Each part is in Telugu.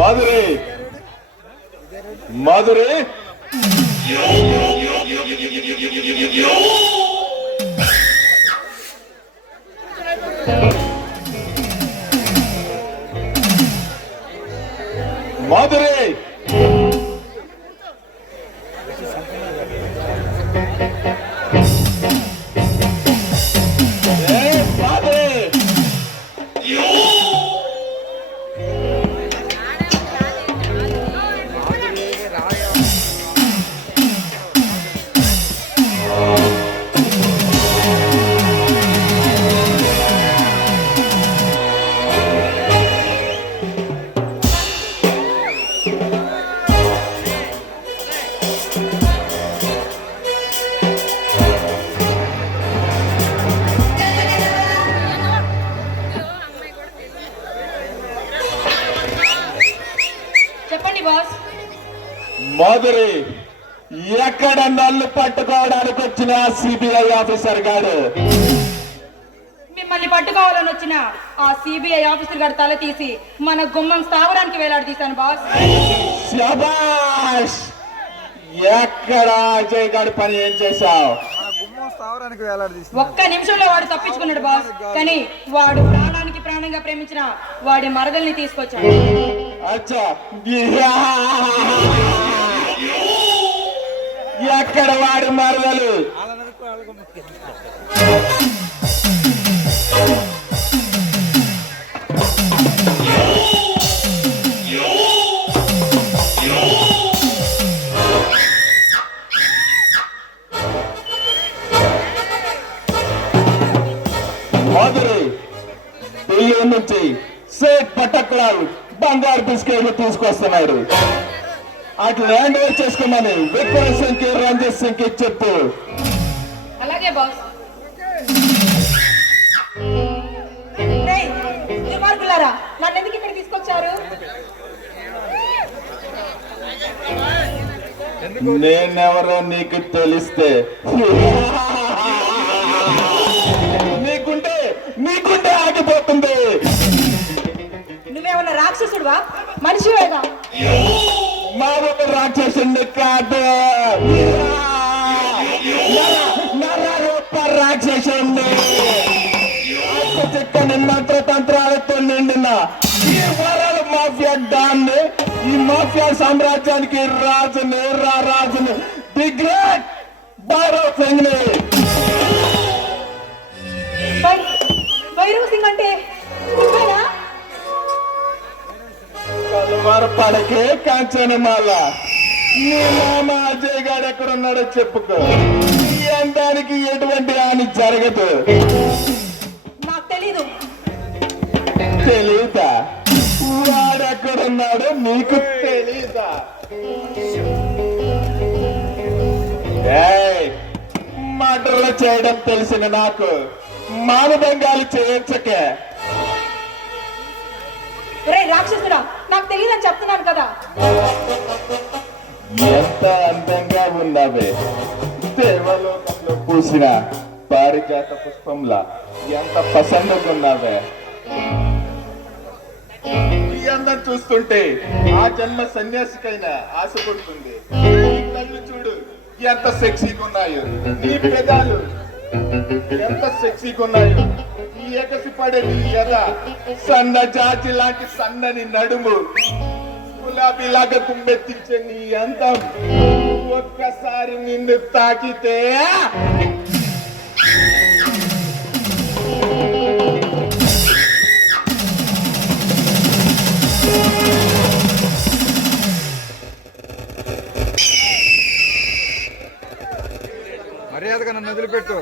మాధురి మాధురి మాధురి మాధురి ఎక్కడ నల్లు పట్టుకోవడానికి వచ్చిన సిబిఐ ఆఫీసర్ గారు మిమ్మల్ని పట్టుకోవాలని వచ్చిన ఆ సిబిఐ ఆఫీసర్ గారు తల తీసి మన గుమ్మం స్థావరానికి వేలాడదీశాను బాస్. శభాష్! ఎక్కడ అజయ్ గారి పని ఏం చేశావు? ఒక్క నిమిషంలో వాడు తప్పించుకున్నాడు బాస్. కానీ వాడు ప్రాణానికి ప్రాణంగా ప్రేమించిన వాడి మరదల్ని తీసుకొచ్చాడు. అచ్చా, ఎక్కడ వాడి మరదలు? మాధురి ఢిల్లీ నుంచి సేట్ పటక్రాలు బంగారు బిస్కెట్లు తీసుకొస్తున్నాడు. అటు ల్యాండ్ ఓవర్ చేసుకోమని విక్రమ్ సింగ్ కి రంజిత్ సింగ్ కి చెప్పు. అలాగే బాస్. దుర్మార్గులారా, నన్ను ఎందుకు ఇక్కడ తీసుకొచ్చారు? నేనెవరో నీకు తెలిస్తే నీకుంటే ఆగిపోతుంది. నువ్వేమన్నా రాక్షసుడువా మనిషివేగా? మా ఒక రాక్షసుని కాదు, రాక్షసుని చిక్కని మంత్రతంత్రాలతో నిండిన ఈ వరల మాఫియా డాన్ని, ఈ మాఫియా సామ్రాజ్యానికి రాజుని ది గ్రేట్ భైరవ్ సింగ్ ని. భైరవ్ సింగ్ అంటే కలువారు పడకే కాంచనమాల. నీ మామ అజయ్ గారు ఎక్కడున్నాడో చెప్పుకో. ఈ అందానికి ఎటువంటి హాని జరగదు. నాకు తెలీదు. తెలీదా? వాడెక్కడున్నాడో నీకు తెలీదా? మర్డర్లు చేయడం తెలిసిన నాకు మానభంగాలు చేయించకే. రాక్షసుడా, నాకు తెలియదని చెప్తున్నాను కదా. ఎంత అందంగా ఉన్నావే, దేవలోకంలో పూసిన పారిజాత పుష్పంలా ఎంత పసందుగా ఉన్నావే. ఈ అందం చూస్తుంటే ఆ జన్మ సన్యాసికైనా ఆశ పడుతుంది. ఈ కళ్ళు చూడు ఎంత సెక్సీగా ఉన్నాయో, నీ పెదాలు ఎంత సెక్సీగా ఉన్నాయో, ఈ ఎగసి పడే నీ ఎద, సన్న జాతి లాంటి సన్నని నడుము, గులాబీలాగా కుంబెత్తించే నీ అందం ఒక్కసారి నిన్ను తాకితే మర్యాదగా నన్ను వదిలిపెట్టు.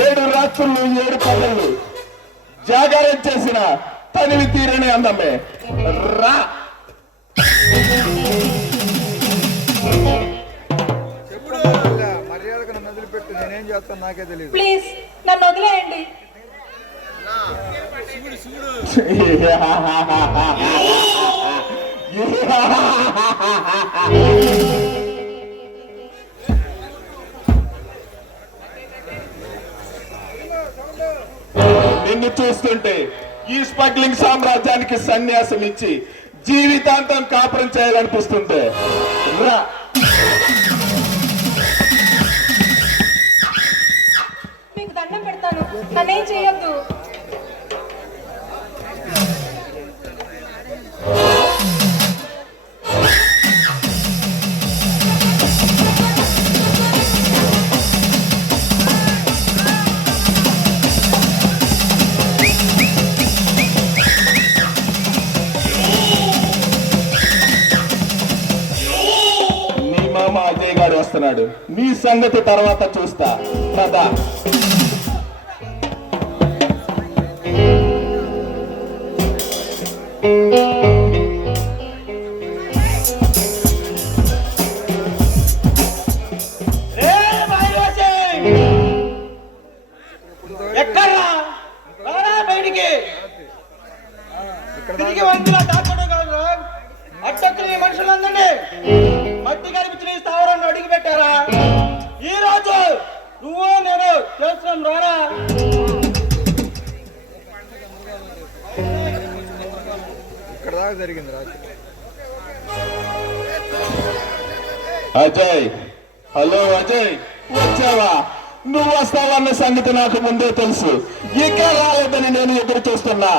7 రాత్రులు 7 పగళ్ళు జాగారం చేసిన తనివి తీరని అందమే రా. మర్యాదగా నన్ను వదిలిపెట్టు. నేనేం చేస్తాను నాకే తెలియదు. ప్లీజ్ నన్ను వదిలేయండి. నిన్ను చూస్తుంటే ఈ స్మగ్లింగ్ సామ్రాజ్యానికి సన్యాసం ఇచ్చి జీవితాంతం కాపురం చేయాలనిపిస్తుంది. రా. మీకు దండం పెడతాను, నన్నేం చేయొద్దు. అజయ్ గారు వస్తున్నాడు, నీ సంగతి తర్వాత చూస్తా. కదా ఎక్కడ్రా బయటికి తిరిగి వంతులా దాక్కోవడం కాదు. అట్టొచ్చిన ఈ మనుషులందరినీ మట్టి కనిపించిన ఈ స్థావరాన్ని అడిగి పెట్టారా? ఈ రోజు నువ్వు నేను చేస్తున్నాం రారా. ఇక్కడ దాకా జరిగింది రాత్రి. అజయ్, హలో అజయ్, వచ్చావా? నువ్వు వస్తావన్న సంగతి నాకు ముందే తెలుసు, ఇక రాలేదని నేను ఎదురు చూస్తున్నా.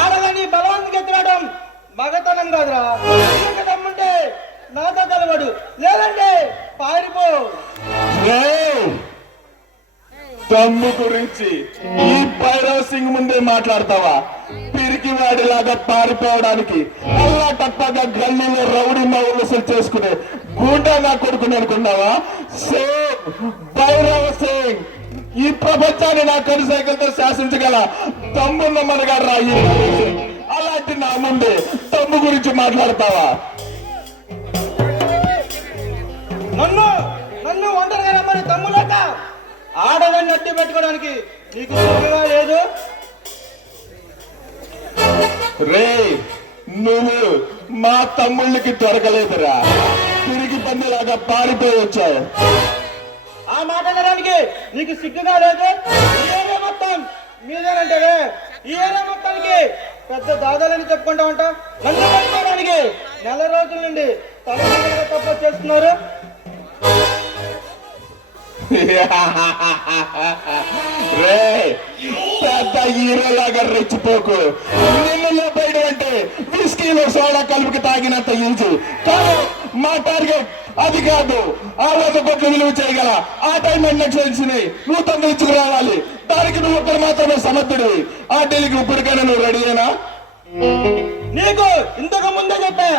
ఆడదని బలవంతుకి ఎత్తినడం మగతనం కాదురా. తమ్ముంటే నాతో కలవడు, లేదంటే పారిపో. తమ్ము గురించి ఈ భైరవ్ సింగ్ ముందే మాట్లాడతావా? పిరికి వాడిలాగా పారిపోవడానికి అల్లా తప్పగా గల్లీలో రౌడీ మౌలసులు చేసుకునే గూండా నా కొడుకుని అనుకున్నావా? సేమ్ భైరవ్ సింగ్ ఈ ప్రపంచాన్ని నా కనుసైకలతో శాసించగల తమ్మున్న మనగాడు రాయి. అలాంటి నా ముందే తమ్ము గురించి మాట్లాడతావా? నన్ను నన్ను ఒంటరిగా రమ్మని తమ్ములట ఆడదాన్ని అట్టి పెట్టుకోవడానికి నీకు సిగ్గుగా లేదు? రే, నువ్వు మా తమ్ముళ్ళకి దొరకలేదురా, తిరిగి పందిలాగా పారిపోయి వచ్చావు. ఆ మాట అనడానికి నీకు సిగ్గుగా లేదు? ఈ ఏరియా మొత్తం మీదేనంటే ఈ ఏరియా మొత్తానికి పెద్ద దాదాలని చెప్పుకుంటా ఉంటా. నన్ను పట్టుకోవడానికి నెల రోజుల నుండి తల్లిదండ్రులుగా తప్ప చేస్తున్నారు. రే, పెద్ద హీరోలాగా రెచ్చిపోకు. నిన్ను బయట అంటే విస్కీలో సోడా కలుపుకి తాగినంత ఈజీ. కానీ మా టార్గెట్ అది కాదు. 600 కోట్లు విలువ చేయగల ఆ టైం ఎలక్షన్స్ ని నువ్వు తొందరించుకు రావాలి. దానికి నువ్వు ఒకరు మాత్రమే సమర్థుడివి. ఆ డీల్కి ఇప్పటికైనా నువ్వు రెడీ అయినా? నీకు ఇంతకు ముందే చెప్పా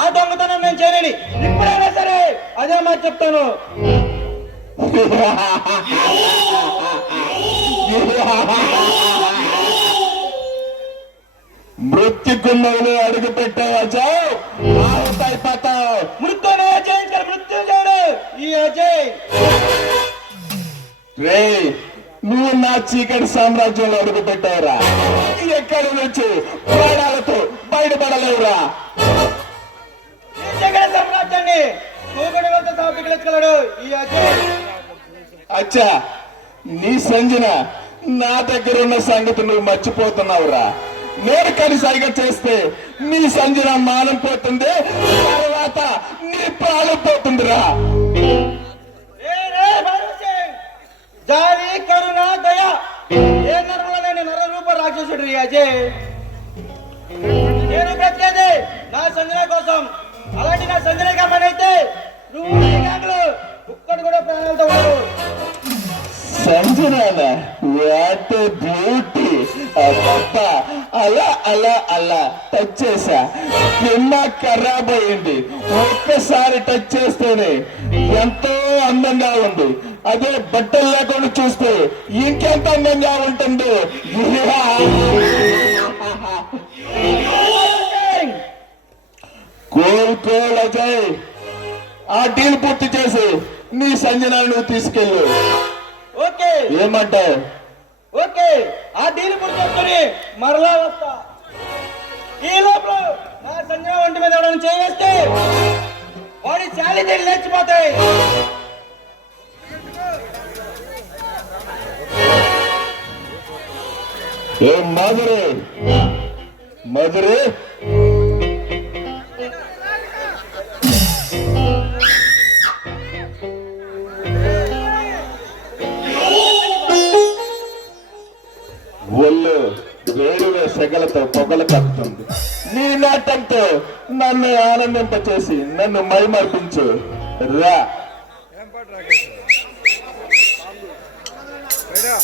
ఆ దొంగతనం నేను చేయలేని. ఇప్పుడైనా సరే అదే మాట చెప్తాను. మృత్యుకుమ్మలో అడుగు పెట్టావా? అయిపోతావు. మృత్యునే జయించాడు మృత్యుంజయుడు ఈ అజయ్. రే, నువ్వు నా చీకటి సామ్రాజ్యంలో అడుగు పెట్టావురా. ఎక్కడి నుంచి ప్రాణాలతో బయటపడలేవురా. ఈ చీకటి సామ్రాజ్యాన్ని కూగడి వద్ద సాపికలెక్కలాడు ఈ అజయ్. అచ్చా, నీ సంజన నా దగ్గర ఉన్న సంగతి నువ్వు మర్చిపోతున్నావురా. నేను కలిసాయిగా చేస్తే నీ సంజన మానం పోతుంది, తర్వాత నీ ప్రాణం పోతుందిరా. జాలి కరుణ దయ ఏ నరంలో లేని నరరూప రాక్షసుడు ఈ అజయ్. నేను బ్రతికేది నా సంజన కోసం. అలాంటి నా సంజన గమనైతే నువ్వు ఒక్కడు కూడా ప్రాణాలతో ఉండవు. Sanjana what beauty. అబ్బా, అలా అలా అలా టచ్ చేసా, కింద ఖరాబ్ అయింది. ఒక్కసారి టచ్ చేస్తేనే ఎంతో అందంగా ఉంది. అదే బట్టలు లేకుండా చూస్తే ఇంకెంత అందంగా ఉంటుంది. కోల్ కోల్ అజయ్, ఆ డీల్ పూర్తి చేసి నీ సంజనాన్ని నువ్వు తీసుకెళ్ళు. ఓకే, ఏమంటావు? ఓకే, ఆ డీల్ పూర్తి చేసుకుని మరలా వస్తా. ఈ లోపల నా సంజన ఒంటి మీద ఎవరైనా చేస్తే వాడి చాలి లేచిపోతాయి. ఏ మధురే మధురే ఒళ్ళు వేడివే సెగలతో పొగలు కక్కుతుంది. నీ నాటంతో నన్ను ఆనందింపచేసి నన్ను మైమర్పించు రా. ఏం పాట రాకేష్ రైడా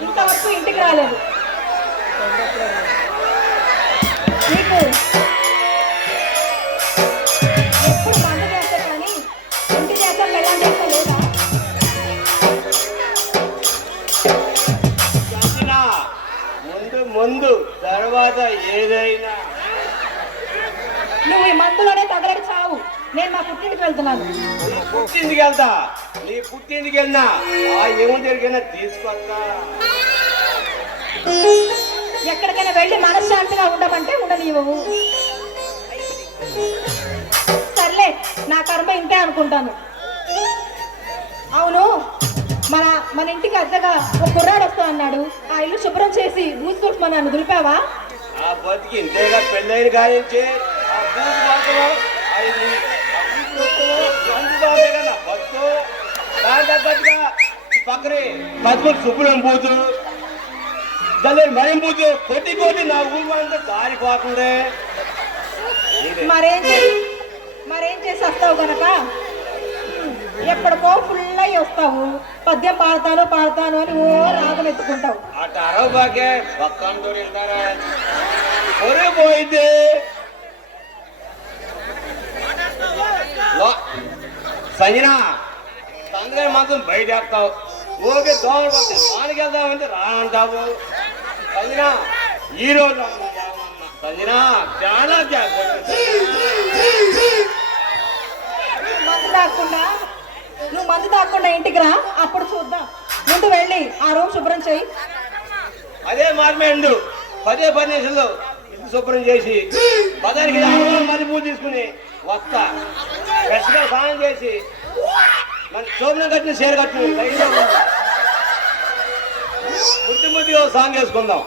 ఇంతవరకు ఇంటికి రాలేదు. నీకు ఎప్పుడు మందు చేస్తారు కానీ ఇంటి చేస్తాం వెళ్ళం చేస్తా లేదా? ముందు ముందు తర్వాత ఏదైనా నువ్వు ఈ మందులోనే తగలడి చావు. నేను మా పుట్టింటికి వెళ్తున్నాను. నీ పుట్టింటికి వెళ్తా. నీ పుట్టింటికి వెళ్ళినా ఆ ఏమో జరిగినా తీసుకొస్తా. ఎక్కడికైనా వెళ్ళి మనశ్శాంతిగా ఉండమంటే ఉండనివ్వవు. సర్లే, నా కర్మ ఇంతే అనుకుంటాను. అవును, మన మన ఇంటికి అద్దగా ఒక కుర్రాడు వస్తా అన్నాడు. ఆ ఇల్లు శుభ్రం చేసి బూసుకొట్టుమన్నాను, దులిపావా? ఆ బతికి ఇంతేగా పెళ్ళైన కానించి ఆ బూజు మాత్రం పక్కనే బతుకులు శుభ్రం బూతు దాని మరం బూతు కొట్టి కొట్టి నా ఊరు అంతా దారిపోతుంది. మరేం చేసి వస్తావు గనక ఎప్పటికో ఫుల్ అయ్యి వస్తావు. పద్యం పాడతాను అని ఓ రాగం ఎత్తుకుంటావు. అటు అరవ బాకే పక్కన దొరికితారా ఒరే పోయింది. సంజన సందగా మాత్రం బయట వేస్తావు. ఓకే దోమలు పడతాయి. వానికి వెళ్దామంటే రానంటావు. సంజన ఈ రోజు సంజన చాలా నువ్వు మందు దాక్కుండా ఇంటికి రా, అప్పుడు చూద్దాం. ముందు వెళ్ళి ఆ రూమ్ శుభ్రం చేయి. అదే మార్మేండు 10 నిమిషాలు ఇల్లు శుభ్రం చేసి పదానికి మళ్ళీ పూజ తీసుకుని వస్తా. ఫ్రెష్గా స్నానం చేసి మన శోభనం కట్టిన చీర కట్టిన ముద్దు సాంగ్ వేసుకుందాం.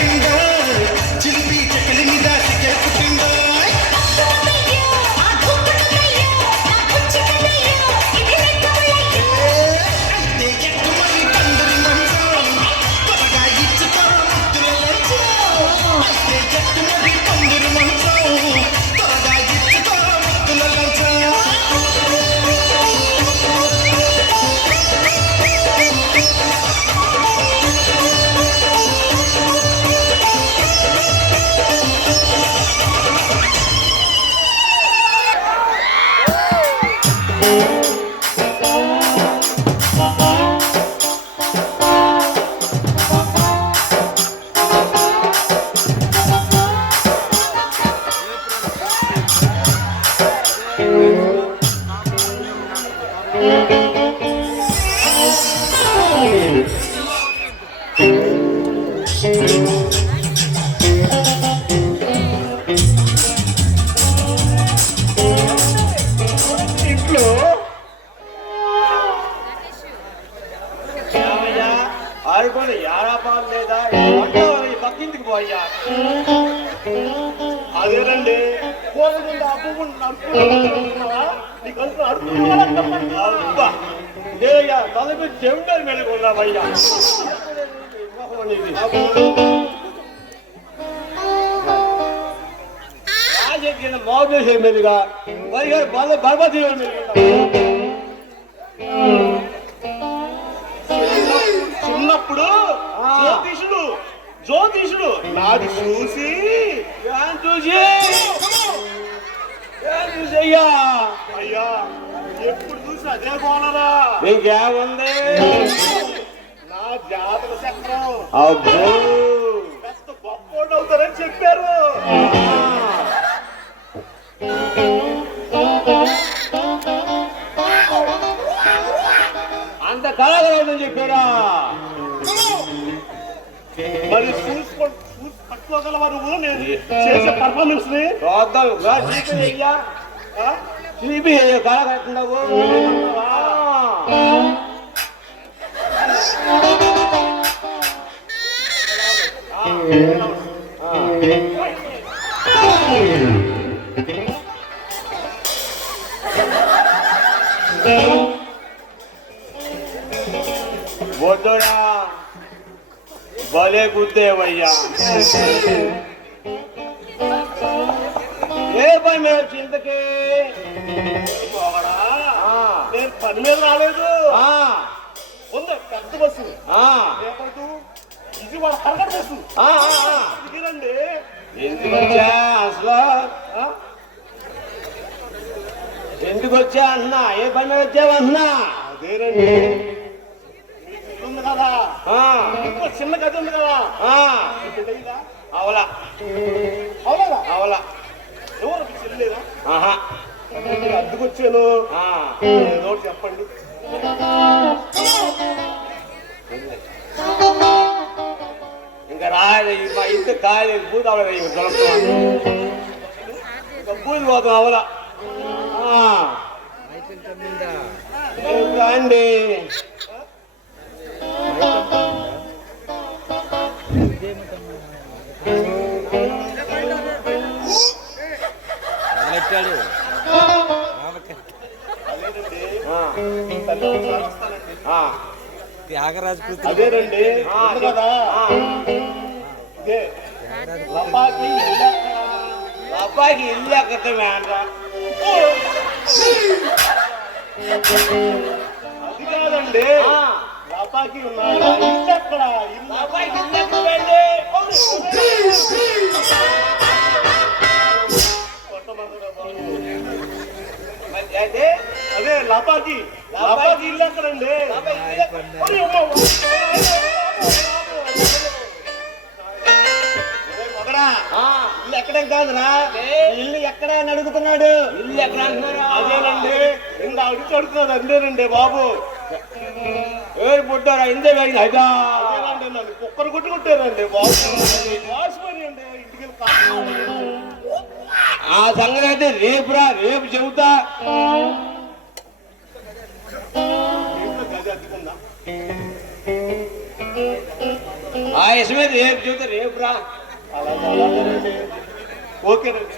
పిండో చిలిపి చెక్కలి మీద చికెన్ పిండో అంటే చెట్టు మరి పండురి మంచం త్వరగా ఇచ్చుకో ముద్దుల లంచం అంటే చెట్టు మరి పండురి మంచం త్వరగా ఇచ్చుకో ముద్దుల లంచం ఇంట్లో ఏమయ్యా ఆడుకొని యారాపాలు లేదా ఈ పక్కింటికి పోయ్యా అదేనండి పోలండి ఆ పువ్వు నీ కలుపు అబ్బా లేదయ్యా తలపి చెవిటని మెలుగున్నావయ్యా రాజకీయ మోగేసే మెలుగా మరి బలపతి చిన్నప్పుడు జ్యోతిషుడు నాది చూసి అయ్యా అయ్యా ఎప్పుడు చూసి అదే కోనరా నీకేముంది నా జాతక చక్రం అబ్బో పెద్ద గొప్పోడు అవుతారని చెప్పారు. అంత కళాకరాలని చెప్పారా మరి చూసి పట్టుకోగలవా నువ్వు నేను చేసే పర్ఫార్మెన్స్ ని? చూద్దాం అయ్యా చూపి కళాకట్టున్నావు బొడ్డోడా భలే గుద్దేవయ్యా ఏ పని మీద చింతకి పోవడా? నేను పని మీద రాలేదు. ఉంది పెద్ద బస్సు రేపటి ఇది వాళ్ళ కరగడ బస్సు ఇదండి. ఎందుకు వచ్చా అసలు ఎందుకు వచ్చా అన్నా ఏ పని మీద వచ్చావు అన్నా అదేనండి మీకు ఉంది కదా ఇంకో చిన్న గది ఉంది కదా ఇప్పుడు ఇదా? అవలా అవునా? అవలా ఎవరు మీకు చెల్లేదా? ఆహా నేను అడ్డుకొచ్చాను ఏదో ఒకటి చెప్పండి. ఇంకా రాలేదు మా ఇంటి ఖాళీ పూత అవలేదు ఇంకా పూజ పోతాం అవలా ఇంకా అండి మొదలెట్టాడు త్యాగరాజు కూతురు అదేనండి ఉంది కదా ఇదే లపాకి అబ్బాయికి ఇల్లు ఎక్కడమే అంట అది కాదండి లపాకి ఉన్నాడు ఇల్లు ఎక్కడ ఇల్లు అబ్బాయికి ఇల్లు ఎక్కడండి కొట్టమందిరా బాబు. అదే అదే లపాకి లపాకి ఇల్లు ఎక్కడండి? ఒరే అమ్మో. మగడా ఇల్లు ఎక్కడం కాదురా ఇల్లు ఎక్కడ అని అడుగుతున్నాడు ఇల్లు ఎక్కడ అంటున్నారా అదేనండి ఇంకా అడుగుతున్నాడు అందేనండి బాబు. ఏడు పుట్టారా ఇందే వెళ్ళి అయితే అదేనండి నన్ను కుక్కరు కొట్టుకుంటారండి బాబు. వాసిపోయి అండి ఇంటికి ఆ సంగతి అయితే రేపురా రేపు చెబుతా గది అద్దుకుందా? ఆ యశమే రేపు చూస్తే రేపు రా. అలాగేనండి. ఓకేనండి.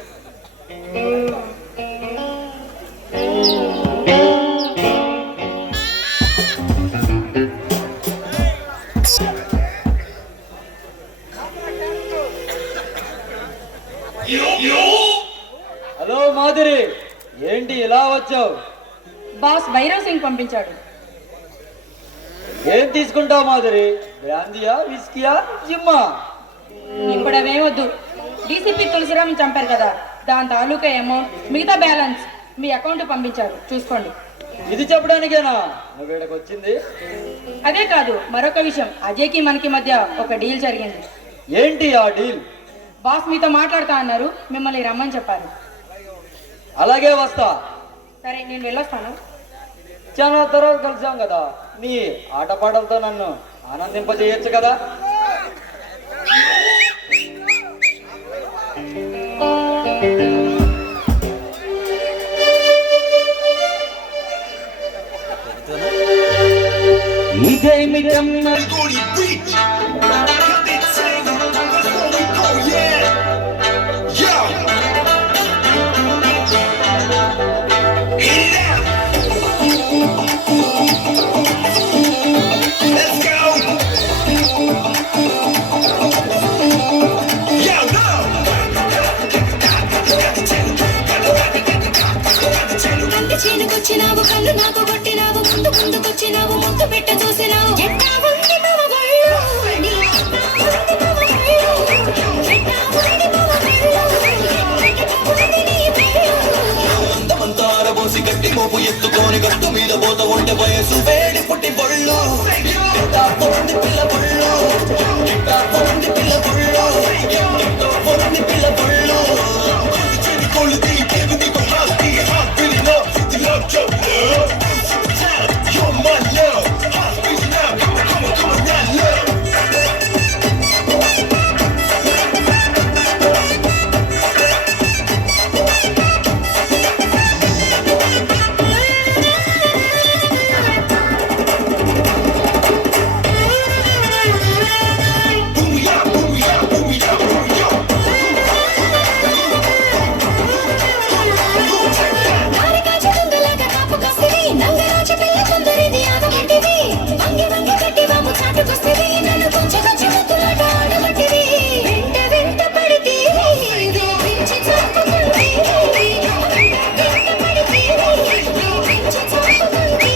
హలో మాధురి, ఏంటి ఇలా వచ్చావు? బాస్ భైరవ్ సింగ్ పంపించాడు. ఏం తీసుకుంటావు మాధురి? బ్రాందియా, విస్కీయా, జిమ్మా? ఇప్పుడు అవేమొద్దు. డీసీపీ తులసిరామ్ చంపారు కదా, దాని తాలూకా అమౌంట్, మిగతా బ్యాలెన్స్ మీ అకౌంట్ పంపించారు, చూసుకోండి. ఇది చెప్పడానికేనా నువ్వు ఇక్కడికి వచ్చింది? అదే కాదు, మరొక విషయం. అజయ్కి మనకి మధ్య ఒక డీల్ జరిగింది. ఏంటి ఆ డీల్? బాస్ మీతో మాట్లాడుతా అన్నారు, మిమ్మల్ని రమ్మని చెప్పారు. అలాగే వస్తా. సరే, నేను వెళ్ళొస్తాను. చాలా తర్వాత కలిసాం కదా, నీ ఆటపాటలతో నన్ను ఆనందింపజేయచ్చు కదా. ఇదేమి Gonna reach. Got that thing. That's where we go, yeah. Yo. Hit it out. Let's go. Yo, no. కంటి చేనుకొచ్చినావు, కళ్ళు నాకు కొట్టినావు, ముందు ముందుకొచ్చినావు, ముద్దు పెట్ట చూసినావు. ఎట్టా ఉంది మమ ఒళ్ళు, నీ ఎట్టా ఉంది మమ ఒళ్ళు, ఎట్టా ఉంది మమ ఒళ్ళు, ఎట్టా ఉంది నీ ఒళ్ళు. అందమంతా అరబోసి గట్టి మోపు ఎత్తుకొని గట్టు మీద పోత ఉంటే వయసు వేడి పుట్టి బొళ్ళు ఎట్టా పొంది పిల్ల బొళ్ళు ఎట్టా పొంది పిల్ల బొళ్ళు ఎట్టా పొంది పిల్ల బొళ్ళు చెడి కోళ్ళు దిగి కేకు నీకు హాస్తి హాస్పిల్ love the love joke you're my love హాస్పిల్ now come on now love నారికాజు దొంగలాగా కాపు కాసివి, నంగరాజు పిల్ల కొందరిది ఆగమంటివి, వంగి వంగి కట్టి వాము చాటుకొస్తివి, నన్ను కొంచెం కొంచెం ముద్దులాట ఆడమంటివి. వెంట వెంట పడితేవి, వేధించి చంపుకుంటేవి, వెంట పడితేవి, వేధించి చంపుకుంటేవి.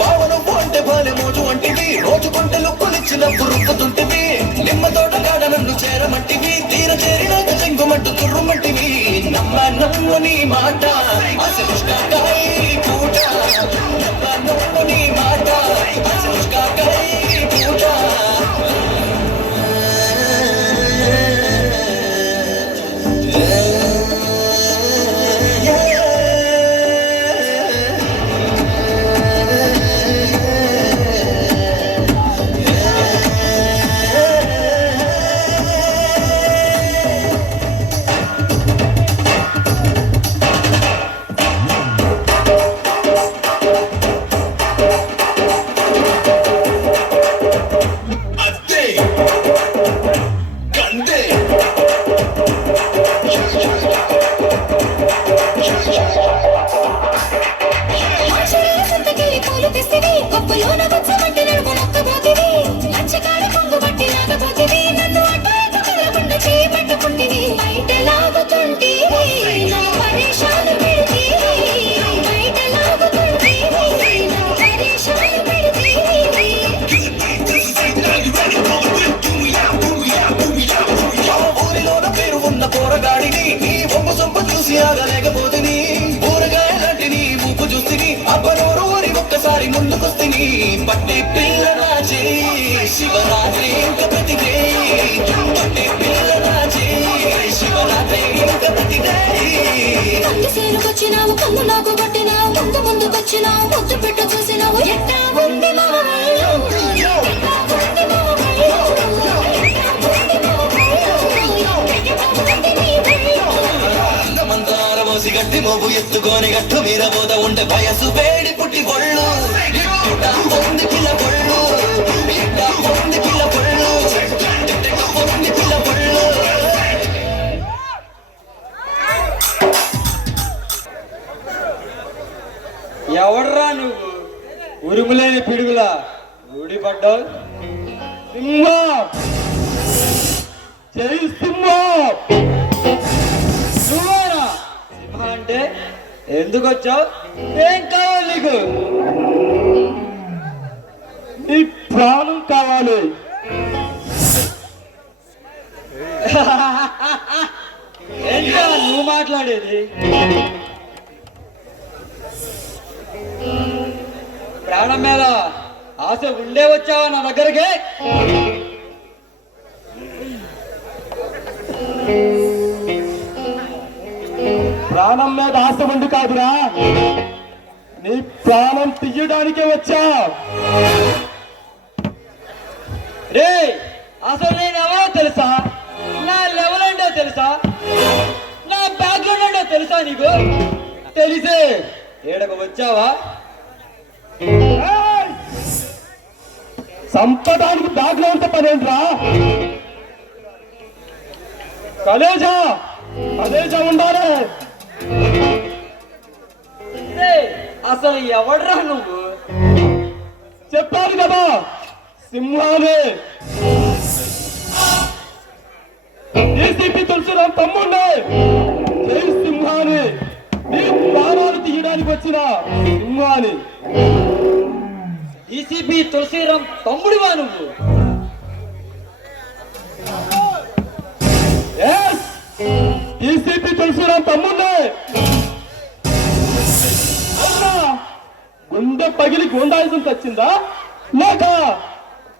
భావన అంటే బాలే మోజు అంటివి రోజు కొంటే లుక్కులిచ్చినప్పుడు రుక్కుతుంటివి నిమ్మ తోట కాడ నన్ను చేరమంటివి తీర చేరినాక చెంగుమంటూ తుర్రుమంటివి నమ్మ నీ మాట అసలుష్కాకాయ పూట నమ్మ నీ మాట అసలుష్కాకాయ పూట ఆశ్చర్య సంతకెళ్ళి పూలు తెస్తివి, కొప్పులోన గుచ్చమంటే నడుము నొక్కబోతివి, మంచికాడ కొంగు బట్టి లాగబోతివి, నన్ను అటు ఇటు కదలకుండా చేయి పట్టుకుంటివి, బయట లాగుతుంటివి, నా పరేషాలు పెడితివి, బయట లాగుతుంటివి, నా పరేషాలు పెడితివి. ఊరిలోన పేరు ఉన్న పోరగాడిని నీ బొమ్మ సొంప చూసి ఆగలేకపోతిని ఊరగాయ లాంటి నీ ఊపు చూస్తిని అబ్బనూరు ఊరి ఒక్కసారి ముందుకొస్తిని పట్టి పిల్ల రాజే శివరాత్రి ఇంక ప్రతిదే పట్టి పిల్ల రాజే శివరాత్రి ఇంక ప్రతిదే కంటి సేనుకొచ్చినావు, కన్ను నాకు కొట్టినావు, ముందు ముందుకొచ్చినావు, ముద్దు పెట్ట చూసినావు. ఎట్టా ఉంది మా ఒళ్ళు, ఎట్టా ఉంది మా ఒళ్ళు, ఎట్టా ఉంది మా ఒళ్ళు, ఎట్టా ఉంది నీ ఒళ్ళు. అందమంతా అరబోసి గట్టి మోగు ఎత్తుకొని గట్టు మీద పోత ఉంటే వయసు వేడి పుట్టి కొళ్ళు ఉంది పిల్ల కొళ్ళు ఉంది పిల్ల కొళ్ళు ఉంది పిల్ల కొళ్ళు. ఎవడ్రా నువ్వు ఉరుములేని పిడుగులా ఊడిపడ్డావు? సింహం, జై సింహం. నువ్వేనా సింహ అంటే? ఎందుకు వచ్చావు? ఏం కావాలి నీకు? నీ ప్రాణం కావాలి. ఏంటా నువ్వు మాట్లాడేది? ప్రాణం మీద ఆశ ఉండే వచ్చావా నా దగ్గరికి? ప్రాణం మీద ఆశ ఉండి కాదురా, నీ ప్రాణం తీయడానికే వచ్చా. రే, అసలు నేను ఎవరో తెలుసా? నా లెవెల్ ఏంటో తెలుసా? నా బ్యాక్గ్రౌండ్ ఏంటో తెలుసా నీకు? తెలిసే ఏడకు వచ్చావా? సంపడానికి బ్యాక్గ్రౌండ్ పనేంట్రా? కలేజా కలేజా ఉండాలి. అసలు ఎవడ్రా నువ్వు? చెప్పాను కదా, సింహానే. ఏసీపీ తులసిరామ్ తమ్ముడే, జై సింహాని. నీ ప్రాణాలు తీయడానికి వచ్చిన సింహాని. ఈసీపీ తులసిరామ్ తమ్ముడివా నువ్వు? ఈసీపీ తులసిరామ్ తమ్ముడే. గుండె పగిలి గుండాయిజం తెచ్చిందా, లేక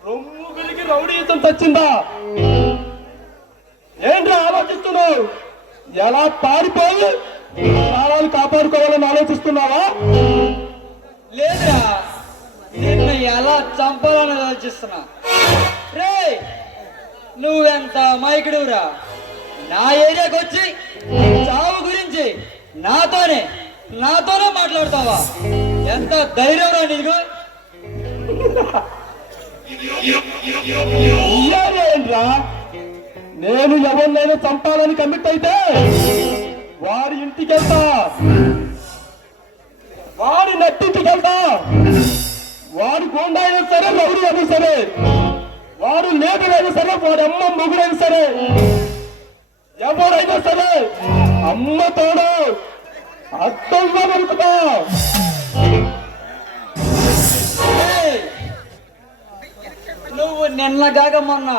రొమ్ము విరిగి రౌడీయిజం తెచ్చిందా? ఏంటి ఆలోచిస్తున్నావు? ఎలా పారిపోయి ప్రాణాలు కాపాడుకోవాలని ఆలోచిస్తున్నావా? లేదురా, నిన్ను ఎలా చంపాలని ఆలోచిస్తున్నా. రే, నువ్వెంత అమాయకుడురా! నా ఏరియాకి వచ్చి చావు గురించి నాతోనే మాట్లాడతావా? ఎంత ధైర్యం రా నీకు? ఏంట్రా, నేను ఎవరినైనా చంపాలని కమిట్ అయితే వాడి ఇంటికి వెళ్తా, వాడి నట్టింటికి వెళ్తా. వాడు గోండా అయినా సరే, రౌడీ అయినా సరే, వాడు లేబరైనా సరే, వాడి అమ్మ మొగుడైనా సరే, ఎవరైనా సరే అమ్మ తోడు అర్థంగా దొరుకుతా. నువ్వు నిన్నగాక మొన్న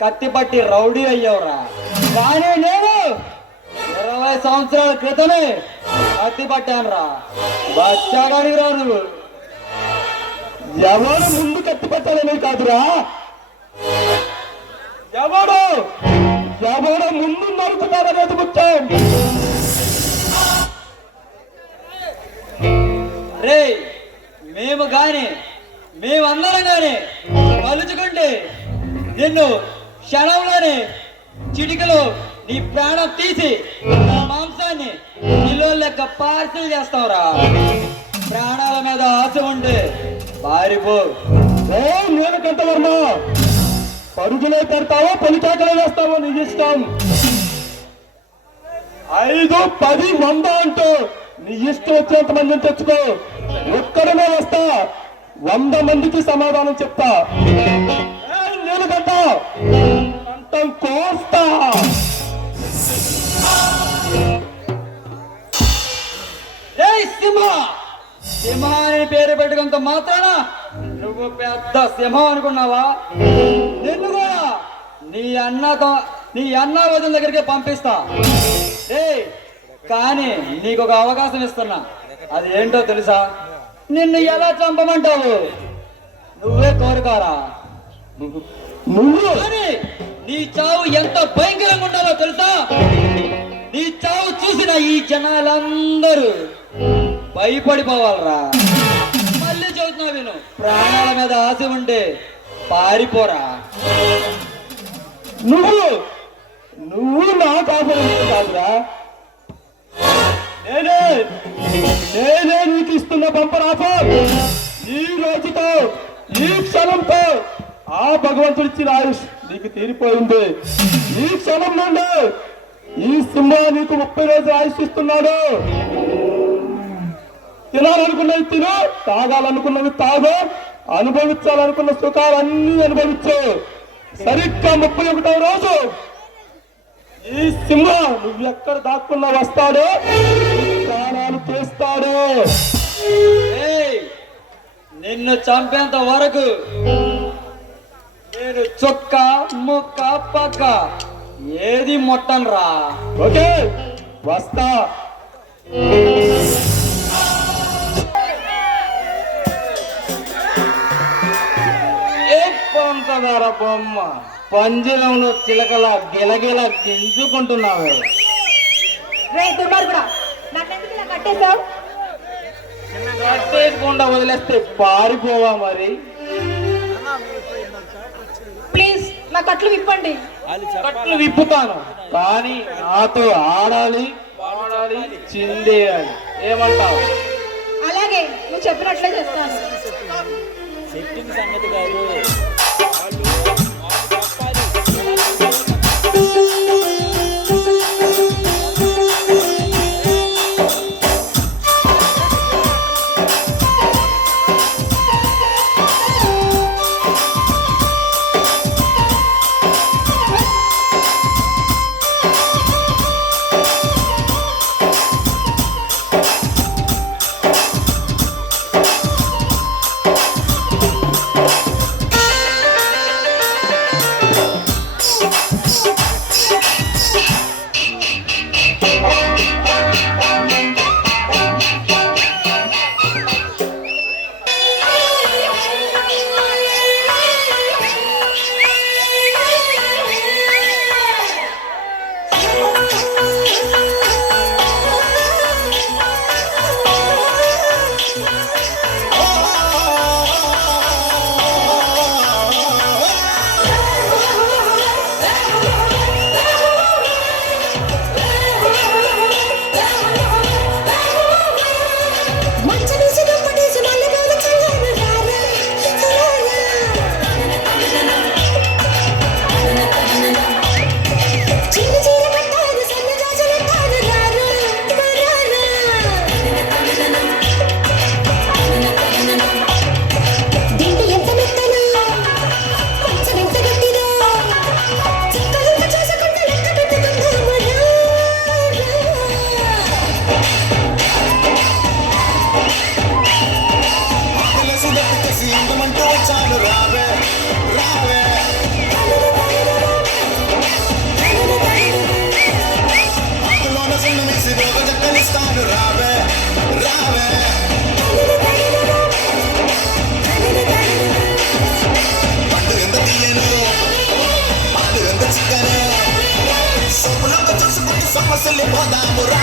కత్తి పట్టి రౌడీ అయ్యావురా, కానీ నేను 20 సంవత్సరాల క్రితమే కత్తి పట్టాను రా. బచ్చాగాడికి రా నువ్వు. ఎవరు ముందు కత్తి పట్టాలని కాదురా, ఎవడు ముందు నరుకుతారనేది ముఖ్యం. రే, మేమందరం గాని కలుచుకుంటే నిన్ను క్షణంలోనే చిటికలో నీ ప్రాణం తీసి నా మాంసాన్ని కిలో లెక్క పార్సిల్ చేస్తావురా. ప్రాణాల మీద ఆశ ఉంటే పారిపో. నీలకంఠ వర్మ, పరుగులే పెడతావో పొలికాకలే వేస్తావో నీ ఇష్టం. 5, 10, 100 అంటూ నీ ఇష్టం వచ్చేంత మందిని తెచ్చుకో. ఒక్కడనే వస్తా, 100 మందికి సమాధానం చెప్తా. నీలకంఠ అంతం కోస్తా. సింహ అని పేరు పెట్టుకున్నంత మాత్రాన నువ్వు పెద్ద సింహం అనుకున్నావా? నిన్ను కూడా నీ అన్న వదిన దగ్గరికి పంపిస్తా. కానీ నీకు ఒక అవకాశం ఇస్తున్నా. అది ఏంటో తెలుసా? నిన్ను ఎలా చంపమంటావు నువ్వే కోరుకోరా. నువ్వు నీ చావు ఎంత భయంకరంగా ఉండాలో తెలుసా? నీ చావు చూసిన ఈ జనాలందరూ భయపడిపోవాలరా. మళ్ళీ చదువుతున్నా విను, ప్రాణాల మీద ఆశ ఉంటే పారిపోరా. నువ్వు నా కాపురం కాదురా, నేనే నీకు ఇస్తున్న బంపర్ ఆఫర్. ఈ రోజుతో ఈ క్షణంతో ఆ భగవంతుడిచ్చిన ఆయుష్ నీకు తీరిపోయింది. ఈ క్షణం నుండి ఈ సింహ నీకు 30 రోజులు ఆయుష్ ఇస్తున్నాడు. తినాలనుకున్నవి తిను, తాగాలనుకున్నవి తాగు, అనుభవించాలనుకున్న సుఖాలన్నీ అనుభవించు. సరిగ్గా 31వ రోజు ఈ సింహ నువ్వు ఎక్కడ దాక్కున్నా వస్తాడు, ప్రాణాలు తీస్తాడు. నిన్ను చంపేంత వరకు నేను చొక్క ముక్క పక్క ఏది మొట్టనరా. ఓకే వస్తా. ఏ పంచదార బొమ్మ పంజరంలో చిలకల గిలగిల గింజుకుంటున్నావే. రే దుర్మార్గుడా, నన్నెందుకు ఇలా కట్టేశావు? కట్టేయకుండా వదిలేస్తే పారిపోవా మరి? ప్లీజ్ నా కట్లు విప్పండి. కట్లు విప్పుతాను, కానీ నాతో ఆడాలి, పాడాలి, చిందేయాలి. ఏమంటావు? అలాగే నువ్వు చెప్పినట్లే చేస్తాను. సమస్యలు పోదాము రా.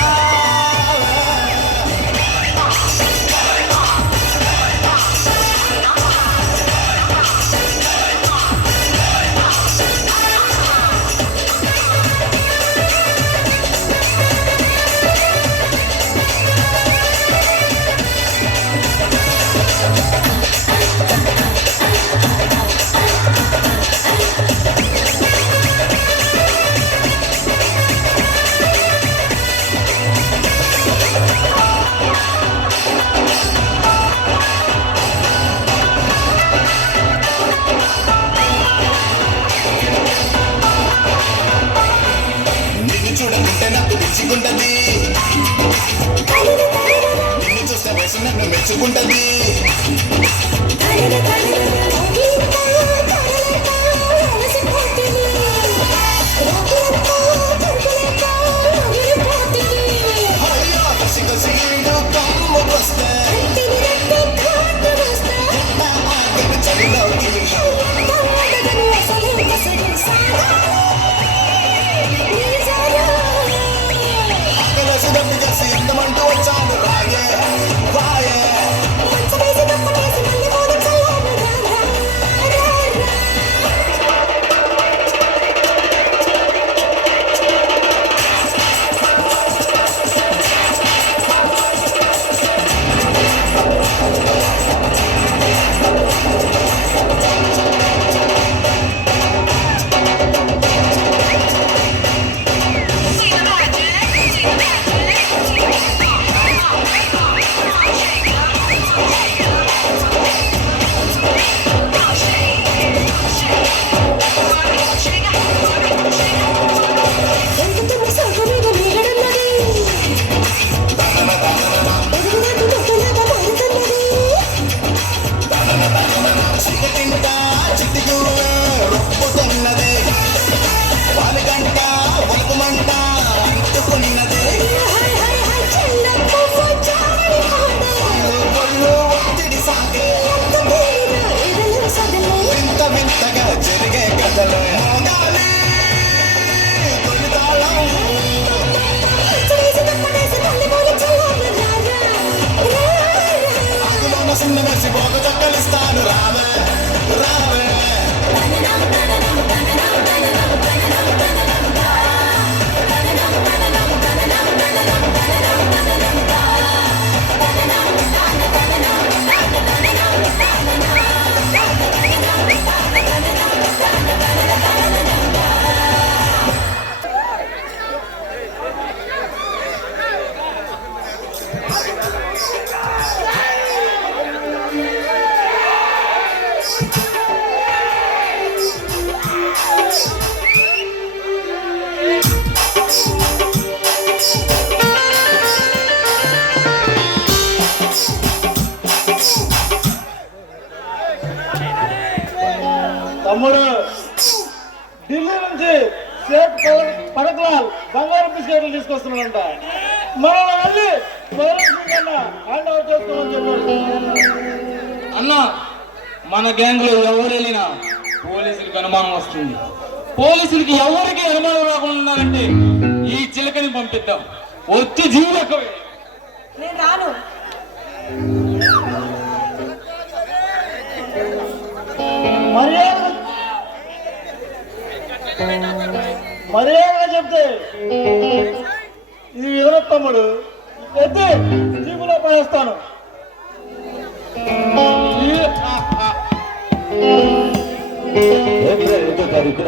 చూడకుంటే నాకు పిచ్చిగుంటది, నిన్ను చూస్తే వయసు నన్ను మెచ్చుకుంటది. ఇంతమంటూ వచ్చాను రాయే వాయే. తమ్ముడు, ఢిల్లీ నుంచి సేట్ పడకలాల్ బంగారం బిస్కెట్లు తీసుకొస్తున్నాడంట. మనం వెళ్ళి హ్యాండ్ ఓవర్ చేసుకోమని చెప్పారు. అన్న, మన గ్యాంగ్ లో ఎవరు వెళ్ళినా పోలీసులకు అనుమానం వస్తుంది. పోలీసులకి ఎవరికి అనుమానం రాకుండా ఉండాలంటే ఈ చిలకని పంపిద్దాం. వచ్చి జీవులకు నేను రాను. మర్యాదగా చెప్తే ఇది వినరు తమ్ముడు. ఎత్తి జీపులో పడేస్తాను. ఇక్కడ